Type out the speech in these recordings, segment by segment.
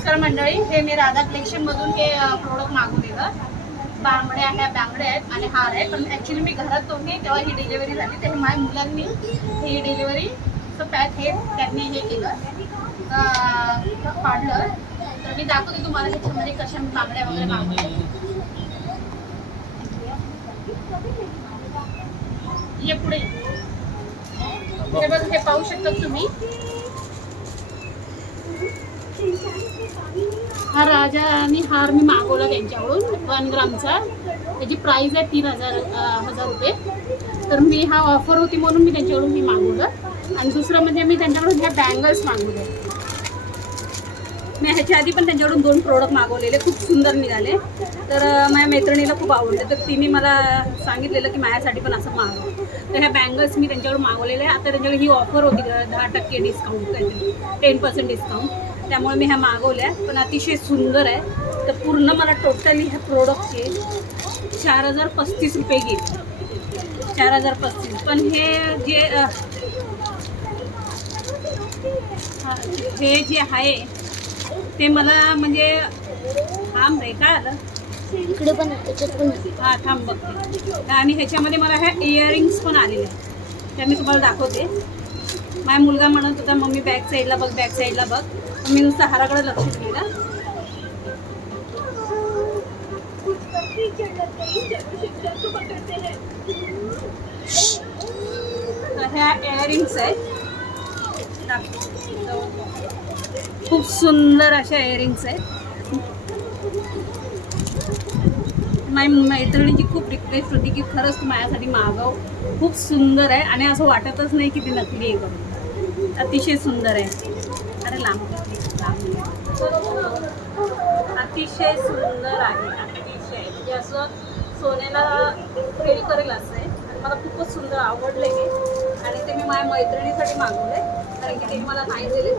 नमस्कार मंडळी, हे मी राधा कलेक्शन मधून हे प्रोडक्ट मागवलेलं. बांगड्या आहेत आणि हार आहे. पण ऍक्च्युली मी घरात नव्हते तेव्हा ही डिलिव्हरी झाली. तर माझ्या मुलांनी ही डिलिव्हरी पॅक त्यांनी हे केलं, काढलं. तर मी दाखवते तुम्हाला ह्याच्यामध्ये कशा बांगड्या वगैरे मागवल्या. हे पुढे हे बघ, हे पाहू शकता तुम्ही. हा राजा आणि हार मी मागवला त्यांच्याकडून 1 ग्रामचा. त्याची प्राइस आहे 3,000 रुपये. तर मी हा ऑफर होती म्हणून मी त्यांच्याकडून मी मागवलं. आणि दुसरं म्हणजे मी त्यांच्याकडून ह्या बँगल्स मागवले. मी ह्याच्या आधी पण त्यांच्याकडून 2 प्रोडक्ट मागवलेले, खूप सुंदर निघाले. तर माझ्या मैत्रिणीला खूप आवडले, तर तिने मला सांगितलेलं की माझ्यासाठी पण असं मागव. तर ह्या बँगल्स मी त्यांच्याकडून मागवलेले. आता त्यांच्याकडे ही ऑफर होती 10% डिस्काउंट, काहीतरी 10% डिस्काउंट. त्यामुळे मी ह्या मागवल्या. पण अतिशय सुंदर आहे. तर पूर्ण मला टोटली ह्या प्रोडक्टचे 4,035 रुपये गेले. 4,035. पण हे जे आहे ते मला म्हणजे थांब रे, काय आलं इकडे पण त्याच्यात पण. हां थांब बघते. आणि ह्याच्यामध्ये मला ह्या इयरिंग्स पण आलेल्या आहेत, त्या मी तुम्हाला दाखवते. माझा मुलगा म्हणत होता मम्मी बॅक साईडला बघ, बॅक साईडला बघ. मी नुसतं हाराकडे लक्ष दिलं. ह्या इयरिंग्स आहेत, खूप सुंदर अशा इयरिंग्स आहेत. माझ्या मैत्रिणीची खूप रिक्वेस्ट होती की खरंच तू माझ्यासाठी मागव, खूप सुंदर आहे. आणि असं वाटतच नाही की ती नकली आहे करून. अतिशय सुंदर आहे. अरे लांब, अतिशय सुंदर आहे. अतिशय म्हणजे असं सोन्याला फेल करेल असं आहे. आणि मला खूपच सुंदर आवडलं हे. आणि ते मी माझ्या मैत्रिणीसाठी मागवलं आहे, कारण की ते मला नाही दिले.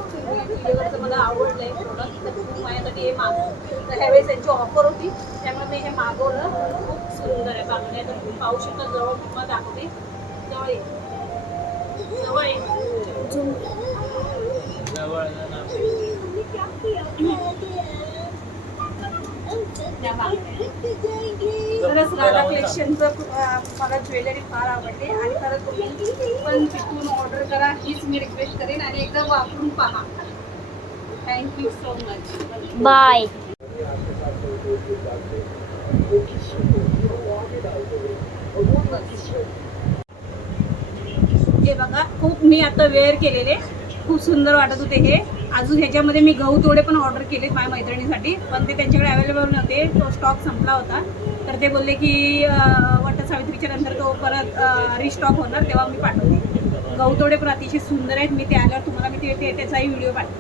डिलिव्हरचं मला आवडलं आहे प्रोडक्ट, तर मी माझ्यासाठी हे मागवलं. तर ह्यावेळेस त्यांची ऑफर होती त्यामुळे मी हे मागवलं. खूप सुंदर आहे बांगड्या. तर तुम्ही पाहू शकता. जवळ तुम्हाला दाखवते. जवळ ये, जवळ ये. खरंच राधा कलेक्शनचं मला ज्वेलरी फार आवडते. आणि खरंच तुम्ही पण तिथून ऑर्डर करा, हीच मी रिक्वेस्ट करेन. आणि एकदा वापरून पहा. Thank you so much. बाय. हे बघा, खूप मी आता वेअर केलेले, खूप सुंदर वाटत होते हे. अजून ह्याच्यामध्ये मी गहू तोडे पण ऑर्डर केले माझ्या मैत्रिणीसाठी, पण ते त्यांच्याकडे अवेलेबल नव्हते. तो स्टॉक संपला होता. तर ते बोलले की वटसावित्रीच्या नंतर तो परत रिस्टॉक होणार, तेव्हा मी पाठवते. गहू तोडे पण अतिशय सुंदर आहेत. मी ते आल्यावर तुम्हाला मी त्याचाही व्हिडिओ पाठवते.